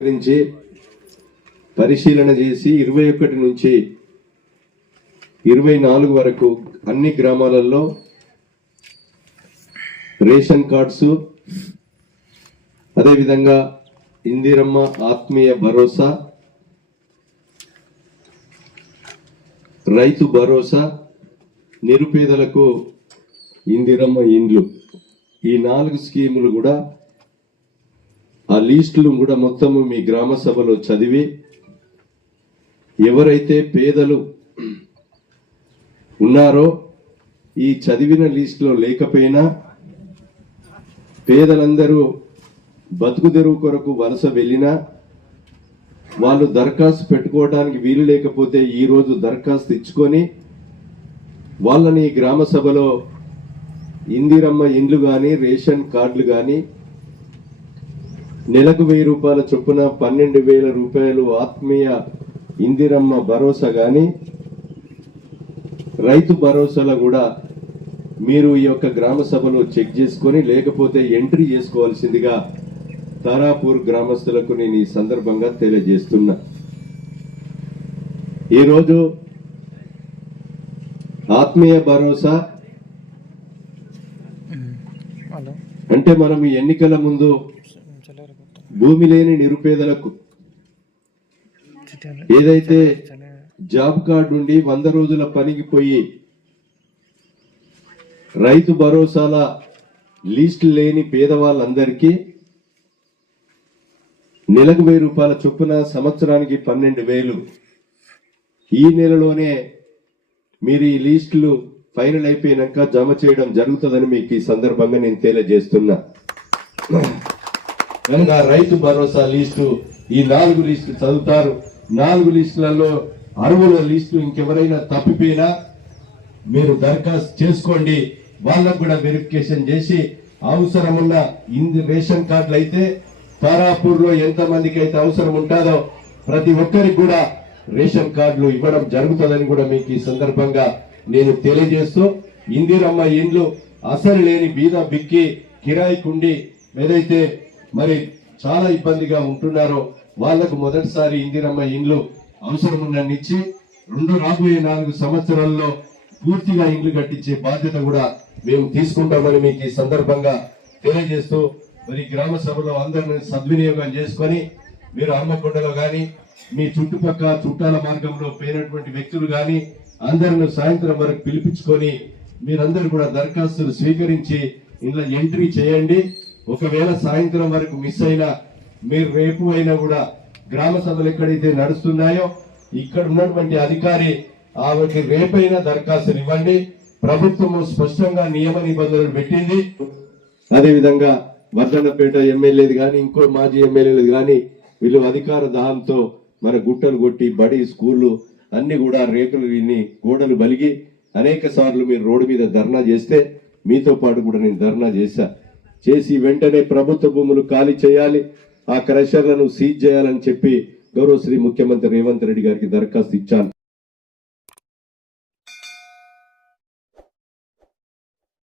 గురించి పరిశీలన చేసి ఇరవై ఒకటి నుంచి ఇరవై నాలుగు వరకు అన్ని గ్రామాలలో రేషన్ కార్డ్స్ అదేవిధంగా ఇందిరమ్మ ఆత్మీయ భరోసా రైతు భరోసా నిరుపేదలకు ఇందిరమ్మ ఇండ్లు. ఈ నాలుగు స్కీములు కూడా ఆ లీస్టులు కూడా మొత్తము మీ గ్రామ సభలో చదివి ఎవరైతే పేదలు ఉన్నారో ఈ చదివిన లిస్టులో లేకపోయినా పేదలందరూ బతుకు తెరువు కొరకు వలస వెళ్ళినా వాళ్ళు దరఖాస్తు పెట్టుకోవడానికి వీలు లేకపోతే ఈరోజు దరఖాస్తు ఇచ్చుకొని వాళ్ళని గ్రామ సభలో ఇందిరమ్మ ఇండ్లు కానీ రేషన్ కార్డులు కానీ నెలకు వెయ్యి రూపాయల చొప్పున పన్నెండు వేల రూపాయలు ఆత్మీయ ఇందిరమ్మ భరోసా గాని రైతు భరోసాలో కూడా మీరు ఈ యొక్క గ్రామ సభలో చెక్ చేసుకొని లేకపోతే ఎంట్రీ చేసుకోవాల్సిందిగా తారాపూర్ గ్రామస్తులకు నేను ఈ సందర్భంగా తెలియజేస్తున్నా. ఈరోజు ఆత్మీయ భరోసా అంటే మనం ఎన్నికల ముందు భూమి లేని నిరుపేదలకు ఏదైతే జాబ్ కార్డు నుండి వంద రోజుల పనికి పోయి రైతు భరోసాల లిస్ట్ లేని పేదవాళ్ళందరికీ నెలకు వెయ్యి రూపాయల చొప్పున సంవత్సరానికి పన్నెండు వేలు. ఈ నెలలోనే మీరు ఈ లిస్టులు ఫైనల్ అయిపోయినాక జమ చేయడం జరుగుతుందని మీకు ఈ సందర్భంగా నేను తెలియజేస్తున్నా. కనుక రైతు భరోసా లిస్టు ఈ నాలుగు లిస్టు చదువుతారు. నాలుగు లిస్టులలో అరువుల లిస్టు ఇంకెవరైనా తప్పిపోయినా మీరు దరఖాస్తు చేసుకోండి. వాళ్ళకు కూడా వెరిఫికేషన్ చేసి అవసరమున్న ఇంది రేషన్ కార్డులు అయితే తారాపూర్లో ఎంతమందికి అయితే అవసరం ఉంటుందో ప్రతి ఒక్కరికి కూడా రేషన్ కార్డులు ఇవ్వడం జరుగుతుందని కూడా మీకు ఈ సందర్భంగా నేను తెలియజేస్తూ ఇందిరమ్మ ఇండ్లు అసలు లేని బీద బిక్కి కిరాయికుండి ఏదైతే మరి చాలా ఇబ్బందిగా ఉంటున్నారో వాళ్ళకు మొదటిసారి ఇందిరమ్మ ఇండ్లు అవసరం ఉన్నన్నిచ్చి రెండు రాబోయే నాలుగు సంవత్సరాల్లో పూర్తిగా ఇండ్లు కట్టించే బాధ్యత కూడా మేము తీసుకుంటామని మీకు ఈ సందర్భంగా తెలియజేస్తూ మరి గ్రామ సభలో అందరిని సద్వినియోగం చేసుకొని మీరు అమ్మకొండలో కానీ మీ చుట్టుపక్క చుట్టాల మార్గంలో పోయినటువంటి వ్యక్తులు కానీ అందరిని సాయంత్రం వరకు పిలిపించుకొని మీరందరూ కూడా దరఖాస్తులు స్వీకరించి ఇలా ఎంట్రీ చేయండి. ఒకవేళ సాయంత్రం వరకు మిస్ అయినా మీరు రేపు అయినా కూడా గ్రామ సభలు ఎక్కడైతే నడుస్తున్నాయో ఇక్కడ ఉన్నటువంటి అధికారి ఆమెకి రేపైనా దరఖాస్తులు ఇవ్వండి. ప్రభుత్వము స్పష్టంగా నియమ నిబంధనలు పెట్టింది. అదేవిధంగా వర్ధన్నపేట ఎమ్మెల్యేది కానీ ఇంకో మాజీ ఎమ్మెల్యేలు కానీ వీళ్ళు అధికార దాహంతో మన గుట్టలు కొట్టి బడి స్కూళ్ళు అన్ని కూడా రేకులు విని గోడలు బలిగి అనేక సార్లు మీరు రోడ్డు మీద ధర్నా చేస్తే మీతో పాటు కూడా నేను ధర్నా చేశా చేసి వెంటనే ప్రభుత్వ భూములు ఖాళీ చేయాలి. ఆ క్రషర్లను సీజ్ చేయాలని చెప్పి గౌరవ శ్రీ ముఖ్యమంత్రి రేవంత్ రెడ్డి గారికి దరఖాస్తు ఇచ్చాను.